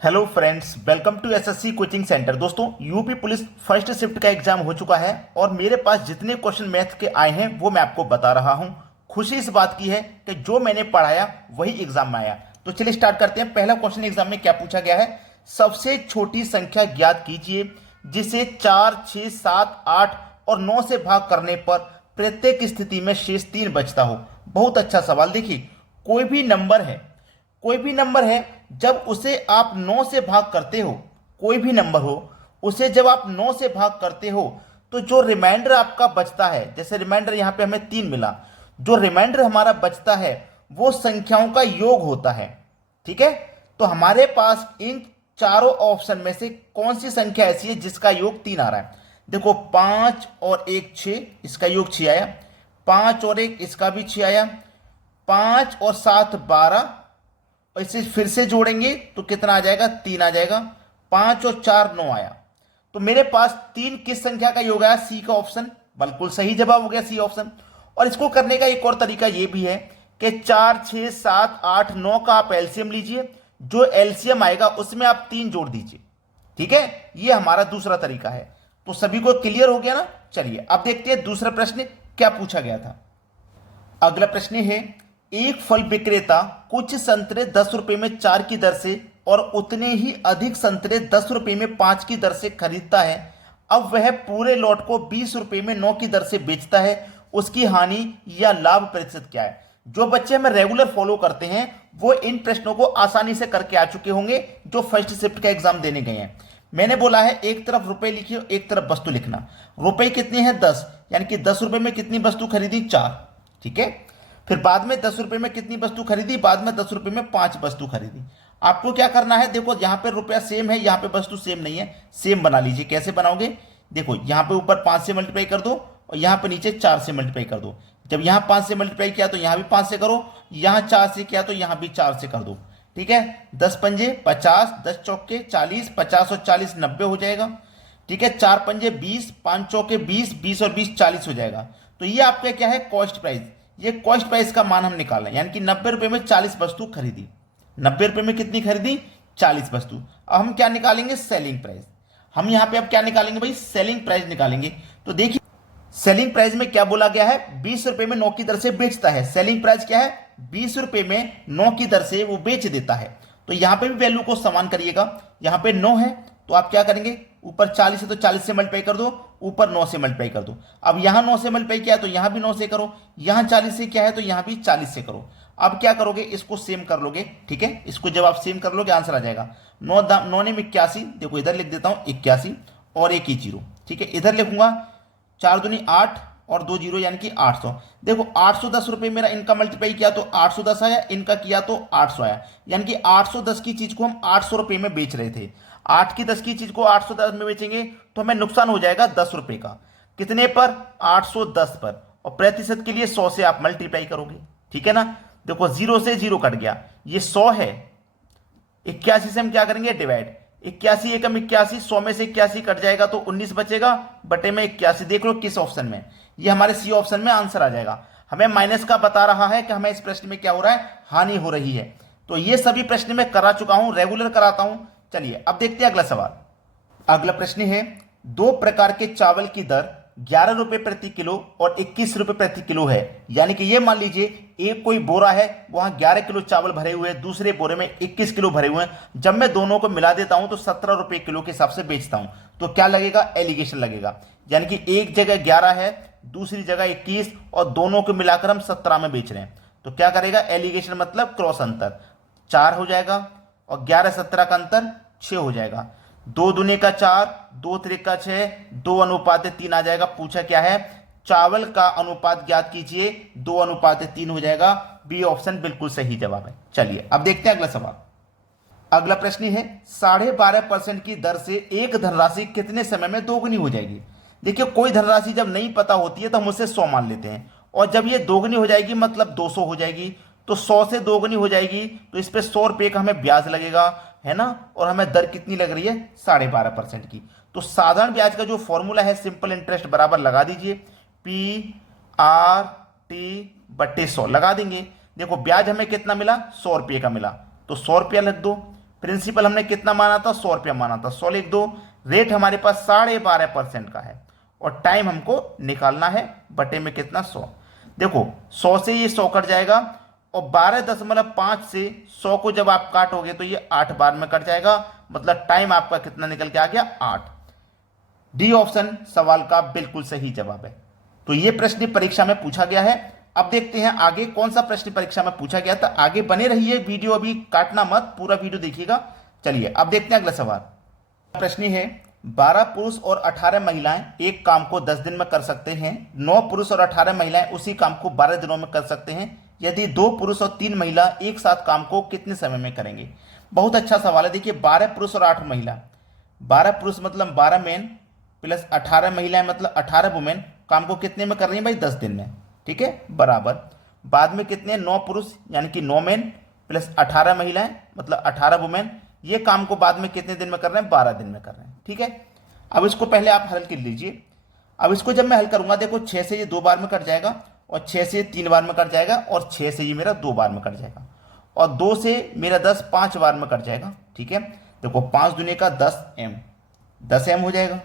Hello friends, welcome to SSC coaching centre. दोस्तों, UP police first shift का exam हो चुका है और मेरे पास जितने क्वेश्चन मैथ के आए हैं वो मैं आपको बता रहा हूं। खुशी इस बात की है कि जो मैंने पढ़ाया वही एग्जाम में आया। तो चलिए स्टार्ट करते हैं। पहला क्वेश्चन एग्जाम में क्या पूछा गया है? सबसे छोटी संख्या ज्ञात कीजिए जिसे 4, 6, 7, 8 और 9 से भाग करने पर प्रत्येक स्थिति में शेष 3 बचता हो। बहुत अच्छा सवाल। देखिए, कोई भी नंबर है, जब उसे आप 9 से भाग करते हो, कोई भी नंबर हो, उसे जब आप 9 से भाग करते हो तो जो रिमाइंडर आपका बचता है, जैसे रिमाइंडर यहां पे हमें 3 मिला, जो रिमाइंडर हमारा बचता है वो संख्याओं का योग होता है। ठीक है, तो हमारे पास इन चारों ऑप्शन में से कौन सी संख्या ऐसी है जिसका योग 3 आ रहा है? देखो, 5 और 1 6, इसका योग 6 आया। 5 और 1, इसका भी 6 आया। 5 और 7 12, और इसे फिर से जोड़ेंगे तो कितना आ जाएगा? 3 आ जाएगा। 5 और 4 9 आया। तो मेरे पास 3 किस संख्या का योग आया? सी का ऑप्शन। बिल्कुल सही जवाब हो गया, सी ऑप्शन। और इसको करने का एक और तरीका ये भी है कि 4, 6, 7, 8, 9 का आप एलसीएम लीजिए, जो एलसीएम आएगा उसमें आप 3 जोड़ दीजिए। ठीक है, ये हमारा दूसरा तरीका है। तो सभी को क्लियर हो गया ना? चलिए अब देखते हैं दूसरा प्रश्न क्या पूछा गया था। अगला प्रश्न है, एक फल विक्रेता कुछ संतरे 10 रुपए में 4 की दर से और उतने ही अधिक संतरे 10 रुपए में 5 की दर से खरीदता है। अब वह पूरे लॉट को 20 रुपए में 9 की दर से बेचता है। उसकी हानि या लाभ प्रतिशत क्या है? जो बच्चे हमें रेगुलर फॉलो करते हैं वो इन प्रश्नों को आसानी से करके आ चुके होंगे, जो फर्स्ट शिफ्ट का एग्जाम देने गए हैं। मैंने बोला है एक तरफ रुपए लिखिए, एक तरफ वस्तु लिखना। रुपए कितने हैं? 10, यानी कि 10 रुपए में कितनी वस्तु खरीदी? 4। ठीक है, फिर बाद में 10 रुपए में कितनी वस्तु खरीदी? बाद में 10 रुपए में 5 वस्तु खरीदी। आपको क्या करना है? देखो, यहां पे रुपया सेम है, यहां पे वस्तु सेम नहीं है, सेम बना लीजिए। कैसे बनाओगे? देखो, यहां पे ऊपर 5 से मल्टीप्लाई कर दो और यहां पे नीचे 4 से मल्टीप्लाई कर दो। जब यहां 5 से मल्टीप्लाई किया तो यहां भी 5 से करो, यहां 4 से किया तो यहां भी 4 से कर दो। ठीक है, 10 पंजे 50, 10 चौके 40, 50 और 40 90 हो जाएगा। ठीक है, 4 पंजे 20, 5 चौके 20, 20 और 20 40 हो जाएगा। तो ये आपका क्या है? Cost price. ये कॉस्ट प्राइस का मान हम निकाल रहे हैं, यानी कि 90 रुपए में 40 वस्तु खरीदी। 90 रुपए में कितनी खरीदी? 40 वस्तु। अब हम क्या निकालेंगे? Selling price. हम यहां पे अब क्या निकालेंगे भाई? सेलिंग प्राइस निकालेंगे। तो देखिए, सेलिंग प्राइस में क्या बोला गया है? 20 रुपए में 9 की दर से बेचता है। सेलिंग प्राइस क्या है? 20 रुपए में 9 की दर से वो बेच देता है। तो यहां पे भी वैल्यू को समान करिएगा। यहां पे 9 है तो आप क्या करेंगे? ऊपर 40 है तो 40 से मल्टीप्लाई कर दो, ऊपर 9 से मल्टीप्लाई कर दो। अब यहां 9 से मल्टीप्लाई किया तो यहां भी 9 से करो, यहां 40 से क्या है तो यहां भी 40 से करो। अब क्या करोगे? इसको सेम कर लोगे। ठीक है, इसको जब आप सेम कर लोगे आंसर आ जाएगा 9 9 ने 81। देखो इधर लिख देता हूं 81 और एक ही जीरो। ठीक है, इधर लिखूंगा 4 दूनी 8 और 2 जीरो, यानी कि 800। देखो 810 रुपए मेरा इनका मल्टीप्लाई किया तो 810 आया, इनका किया तो 800 आया। यानी कि 810 की चीज को हम 800 रुपए में बेच रहे थे। 8 की 10 की चीज को 810 में बेचेंगे तो हमें नुकसान हो जाएगा 10 रुपए का। कितने पर? 810 पर। और प्रतिशत के लिए 100 से आप मल्टीप्लाई करोगे। ठीक है ना? देखो, जीरो से जीरो कट गया, ये 100 है। 81 से हम क्या करेंगे? डिवाइड। 81 एकम 81, 100 में से 81 कट जाएगा तो 19 बचेगा, बटे में 81। देख लो किस ऑप्शन में, ये हमारे सी ऑप्शन में आंसर आ जाएगा। हमें माइनस का बता रहा है कि हमें इस प्रश्न में क्या हो रहा है? हानि हो रही है। तो ये सभी प्रश्न में करा चुका हूं, रेगुलर कराता हूं। चलिए अब देखते हैं अगला सवाल। अगला प्रश्न है, दो प्रकार के चावल की दर 11 रुपए प्रति किलो और 21 रुपए प्रति किलो है। यानी कि ये मान लीजिए एक कोई बोरा है, वहां 11 किलो चावल भरे हुए हैं, दूसरे बोरे में 21 किलो भरे हुए हैं। जब मैं दोनों को मिला देता हूं तो 17 रुपए किलो के हिसाब से बेचता हूं। तो क्या लगेगा? एलिगेशन लगेगा। यानी कि एक जगह 11 है, दूसरी जगह 21, और दोनों को मिलाकर हम 17 में बेच रहे हैं। तो क्या करेगा? एलिगेशन मतलब क्रॉस अंतर 4 हो जाएगा और 11 17 का अंतर 6 हो जाएगा। 2 दूने का 4, 2 त्रिक का 6, 2 अनुपात 3 आ जाएगा। पूछा क्या है? चावल का अनुपात ज्ञात कीजिए। 2 अनुपात 3 हो जाएगा। बी ऑप्शन बिल्कुल सही जवाब है। चलिए अब देखते हैं अगला सवाल। अगला प्रश्न है, 12.5% की दर से एक धनराशि कितने समय में दोगुनी हो जाएगी? देखिए, कोई धनराशि जब नहीं पता होती है तो हम उसे 100 मान लेते हैं, और जब ये दोगुनी हो जाएगी मतलब 200 हो जाएगी। तो 100 से दोगुनी हो जाएगी तो इस पे 100 रुपए का हमें ब्याज लगेगा, है ना? और हमें दर कितनी लग रही है? 12.5% की। तो साधारण ब्याज का जो फॉर्मूला है, सिंपल इंटरेस्ट बराबर लगा दीजिए, पी आर टी बट्टे 100 लगा देंगे। देखो ब्याज हमें कितना मिला? 100 रुपये का मिला, तो 100 रुपया लिख दो। प्रिंसिपल हमने कितना माना था, 100 रुपया माना था, 100 लिख दो। रेट हमारे पास 12.5% का है और टाइम हमको निकालना है, बटे में कितना, 100। देखो 100 से ये 100 कट जाएगा और 12.5 से 100 को जब आप काटोगे तो ये 8 बार में कट जाएगा, मतलब टाइम आपका कितना निकल के आ गया, 8। डी ऑप्शन सवाल का बिल्कुल सही जवाब है। तो ये प्रश्न परीक्षा में पूछा गया है। अब देखते हैं आगे कौन सा प्रश्न परीक्षा में पूछा गया था। आगे बने रहिए, वीडियो अभी काटना मत, पूरा वीडियो देखिएगा। चलिए अब देखते हैं अगला सवाल। प्रश्न है 12 पुरुष और 18 महिलाएं एक काम को 10 दिन में कर सकते हैं। 9 पुरुष और 18 महिलाएं उसी काम को 12 दिनों में कर सकते हैं। यदि 2 पुरुष और 3 महिला एक साथ काम को कितने समय में करेंगे। बहुत अच्छा सवाल है। देखिए 12 पुरुष और 8 महिला, 12 पुरुष मतलब 12 मैन प्लस 18 महिलाएं मतलब 18 वुमेन काम को कितने में कर रही हैं भाई, 10 दिन में। ठीक है, बराबर बाद में कितने, 9 पुरुष यानी कि 9 मैन प्लस 18 महिलाएं मतलब 18 वुमेन, ये काम को बाद में कितने दिन में कर रहे हैं, 12 दिन में कर रहे हैं। ठीक है, अब इसको पहले आप हल कर लीजिए। अब इसको जब मैं हल करूंगा, देखो 6 से ये 2 बार में कट जाएगा और 6 से 3 बार में कट जाएगा और 6 से ये मेरा 2 बार में कट जाएगा और 2 से मेरा 10 5 बार में कट जाएगा। ठीक है, देखो 5 दूनी का 10m, 10m हो जाएगा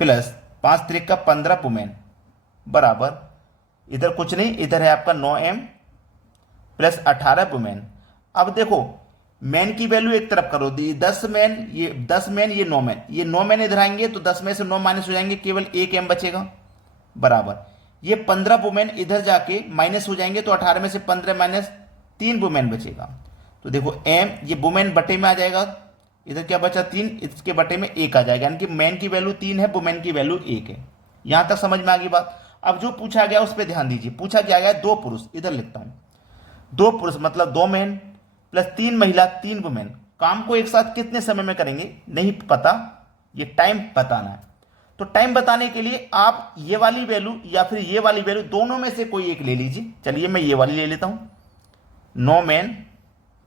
प्लस 5 त्रिक का 15 वुमेन बराबर, इधर कुछ नहीं, इधर है आपका 9m प्लस 18 वुमेन। अब देखो मैन की वैल्यू एक तरफ करो, 10 मैन ये 10 मैन ये 9 मैन, ये 9 मैन इधर आएंगे तो 10 में से 9 माइनस हो जाएंगे, केवल 1m बचेगा बराबर, ये 15 वुमेन इधर जाके माइनस हो जाएंगे तो 18 में से 15 माइनस 3 वुमेन बचेगा। तो देखो m ये वुमेन बटे में आ जाएगा, इधर क्या बचा 3, इसके बटे में 1 आ जाएगा, यानी कि मैन की वैल्यू 3 है, वुमेन की वैल्यू 1 है। यहां तक समझ में आ गई बात। अब जो पूछा गया उस पर ध्यान दीजिए। पूछा क्या गया, 2 पुरुष, इधर लिखता हूं 2 पुरुष मतलब 2 मैन प्लस 3 महिला 3 वुमेन काम को एक साथ कितने समय में करेंगे, नहीं पता, ये टाइम बताना है। तो टाइम बताने के लिए आप ये वाली वैल्यू या फिर ये वाली वैल्यू दोनों में से कोई एक ले लीजिए। चलिए मैं ये वाली ले लेता हूं, 9 मैन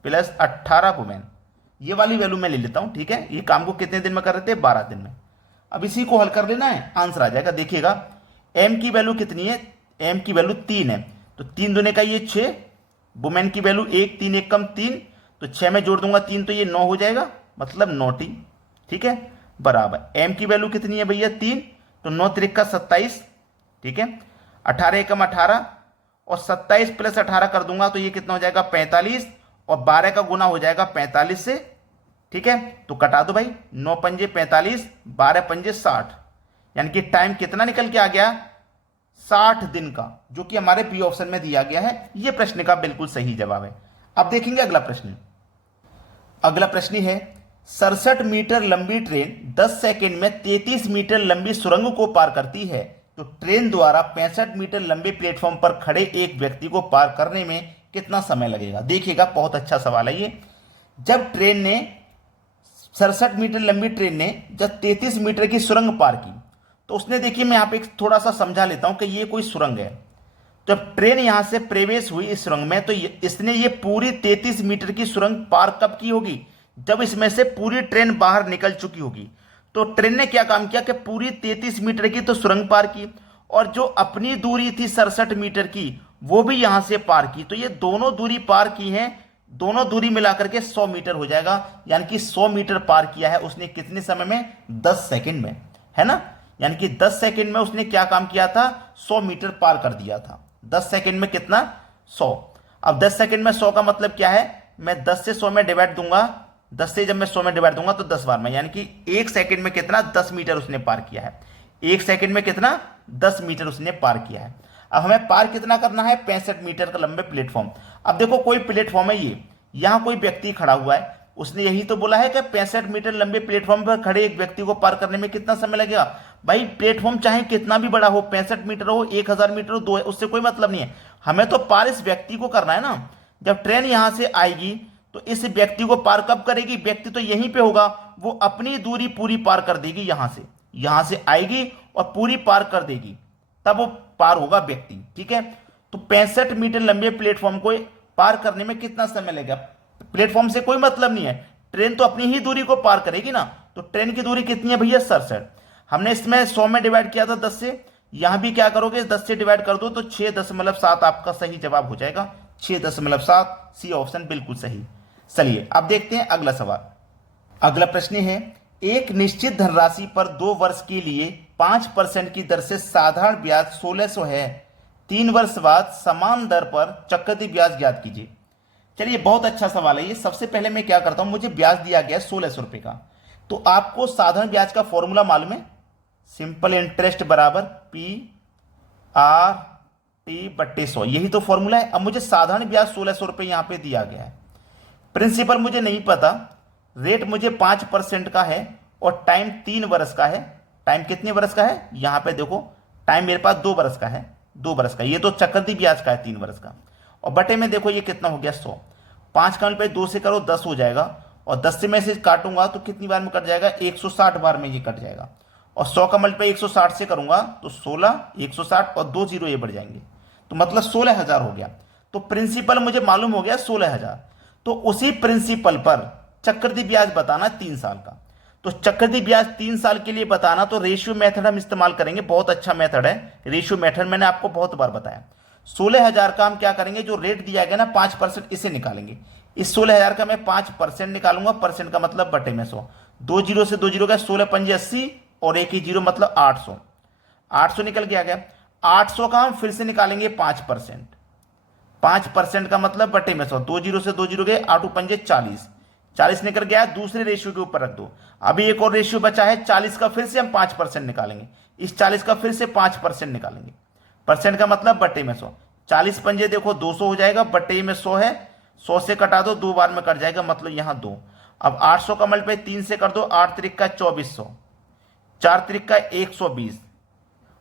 प्लस 18 वुमेन, ये वाली वैल्यू मैं ले लेता हूं। ठीक है, ये काम को कितने दिन में कर रहे थे, 12 दिन में। अब इसी को हल कर लेना है, आंसर आ जाएगा। देखिएगा m की वैल्यू कितनी है, m की वैल्यू 3 है, तो 3 दूने का ये 6, वुमेन की वैल्यू 1, 3 1 कम 3, तो 6 में जोड़ दूंगा 3 तो ये 9 हो जाएगा, मतलब 9t। ठीक है, बराबर m की वैल्यू कितनी है भैया 3, तो 9 त्रिक का 27। ठीक है, 18 एकम 18 और 27 प्लस 18 कर दूंगा तो ये कितना हो जाएगा 45 और 12 का गुना हो जाएगा 45 से। ठीक है, तो कटा दो भाई, 9 पंजे 45, 12 पंजे 60, यानी कि टाइम कितना निकल के आ गया, 60 दिन का, जो कि हमारे बी ऑप्शन में दिया गया है। यह प्रश्न का बिल्कुल सही जवाब है। अब देखेंगे अगला प्रश्न। अगला प्रश्न है 67 मीटर लंबी ट्रेन 10 सेकंड में 33 मीटर लंबी सुरंग को पार करती है, तो ट्रेन द्वारा 65 मीटर लंबे प्लेटफॉर्म पर खड़े एक व्यक्ति को पार करने में कितना समय लगेगा। देखिएगा बहुत अच्छा सवाल है ये। जब ट्रेन ने 67 मीटर लंबी ट्रेन ने जब 33 मीटर की सुरंग पार की, तो उसने, देखिए मैं यहाँ पे थोड़ा सा समझा लेता हूं कि ये कोई सुरंग है। जब ट्रेन यहां से प्रवेश हुई इस सुरंग में, तो इसने ये पूरी 33 मीटर की सुरंग पार कब की होगी, जब इसमें से पूरी ट्रेन बाहर निकल चुकी होगी। तो ट्रेन ने क्या काम किया कि पूरी 33 मीटर की तो सुरंग पार की और जो अपनी दूरी थी 67 मीटर की वो भी यहां से पार की। तो ये दोनों दूरी पार की है, दोनों दूरी मिलाकर के 100 मीटर हो जाएगा, यानी कि 100 मीटर पार किया है उसने कितने समय में, 10 सेकंड में, है ना। यानी कि 10 सेकंड में उसने क्या काम किया था, 100 मीटर पार कर दिया था। 10 सेकंड में कितना, 100। अब 10 सेकंड में 100 का मतलब क्या है, मैं 10 से 100 में डिवाइड दूंगा, 10 से जब मैं 100 में डिवाइड दूंगा तो 10 बार में, यानी कि 1 सेकंड में कितना, 10 मीटर उसने पार किया है। 1 सेकंड में कितना, 10 मीटर उसने पार किया है। अब हमें पार कितना करना है, 65 मीटर का लंबे प्लेटफॉर्म। अब देखो कोई प्लेटफॉर्म है ये, यहां कोई व्यक्ति खड़ा हुआ है, उसने यही तो बोला है कि 65 मीटर लंबे प्लेटफॉर्म पर खड़े एक व्यक्ति को पार करने में कितना समय लगेगा। भाई प्लेटफॉर्म चाहे कितना भी बड़ा हो, 65 मीटर हो, 1000 मीटर हो, 2 उससे कोई मतलब नहीं है, हमें तो पार इस व्यक्ति को करना है ना। जब ट्रेन यहां से आएगी तो इस व्यक्ति को पार कब करेगी, व्यक्ति तो यहीं पे होगा, वो अपनी दूरी पूरी पार कर देगी, यहां से आएगी और पूरी पार कर देगी, तब वो पार होगा व्यक्ति। ठीक है, तो 65 मीटर लंबे प्लेटफॉर्म को पार करने में कितना समय लगेगा, प्लेटफॉर्म से कोई मतलब नहीं है, ट्रेन तो अपनी ही दूरी को पार करेगी ना। तो ट्रेन की दूरी कितनी है भैया, 67। हमने इसमें 100 में डिवाइड किया था 10 से, यहां भी क्या करोगे 10 से डिवाइड कर दो तो 6.7 आपका सही जवाब हो जाएगा, 6.7। सी ऑप्शन बिल्कुल सही। चलिए अब देखते हैं अगला सवाल। अगला प्रश्न है, एक निश्चित धनराशि पर 2 वर्ष के लिए 5% की दर से साधारण ब्याज 1600 है। 3 वर्ष बाद समान दर पर चक्रवृद्धि ब्याज ज्ञात कीजिए। चलिए बहुत अच्छा सवाल है ये। सबसे पहले मैं क्या करता हूं, मुझे ब्याज दिया गया 1600 रुपये का, तो आपको साधारण ब्याज का फॉर्मूला मालूम है, सिंपल इंटरेस्ट बराबर PRT/100, यही तो फॉर्मूला है। अब मुझे साधारण ब्याज 1600 रुपये यहां पे दिया गया है। प्रिंसिपल मुझे नहीं पता, रेट मुझे 5% का है और टाइम 3 वर्ष का है। टाइम कितने वर्ष का है, यहां पे देखो टाइम मेरे पास 2 वर्ष का है, 2 वर्ष का। ये तो चक्रवृद्धि ब्याज का है 3 वर्ष का। और बटे में देखो ये कितना हो गया 100। 5 का मल्टीप्लाई 2 से करो 10 हो जाएगा, और 10 से मैं इसे काटूंगा तो कितनी बार में कट जाएगा, 160 बार में ये कट जाएगा। और 100 का मल्टीप्लाई 160 से करूंगा तो 16, 160 और 2 जीरो ये बढ़ जाएंगे, तो मतलब 16,000 हो गया। तो प्रिंसिपल मुझे मालूम हो गया 16,000। तो उसी प्रिंसिपल पर चक्रवृद्धि ब्याज बताना 3 साल का। तो चक्रवृद्धि ब्याज 3 साल के लिए बताना तो रेशियो मेथड हम इस्तेमाल करेंगे। बहुत अच्छा मेथड है रेशियो मेथड, मैंने आपको बहुत बार बताया। 16,000 का हम क्या करेंगे, जो रेट दिया गया ना 5%, इसे निकालेंगे। इस 16,000 का मैं 5% निकालूंगा, परसेंट का मतलब बटे में 100। 2 जीरो से 2 जीरो का 16 पंजे 80 और 1 ही जीरो मतलब 800। 800 निकल के आ गया। 800 का हम फिर से निकालेंगे 5%। 5% का मतलब बटे में 100। 2 जीरो से 2 जीरो गए, 8 पंजे 40, 40 निकल गया। दूसरे रेशियो के ऊपर रख दो। अभी एक और रेशियो बचा है 40 का, फिर से हम 5% निकालेंगे। इस 40 का फिर से 5% निकालेंगे। परसेंट का मतलब बटे में 100। 40 पंजे देखो 200 हो जाएगा, बटे में 100 है, 100 से कटा दो, 2 बार में कट जाएगा, मतलब यहां 2। अब 800 का मल्टीप्लाई 3 से कर दो, 8 त्रिक का 2400, 4 त्रिक का 120,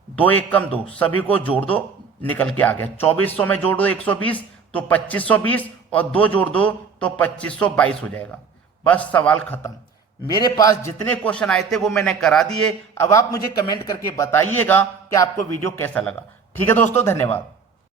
2 एक कम 2, सभी को जोड़ दो, निकल के आ गया। 2400 में जोड़ दो 120 तो 2520, और 2 जोड़ दो तो 2522 हो जाएगा। बस सवाल खत्म। मेरे पास जितने क्वेश्चन आए थे वो मैंने करा दिए। अब आप मुझे कमेंट करके बताइएगा कि आपको वीडियो कैसा लगा। ठीक है दोस्तों, धन्यवाद।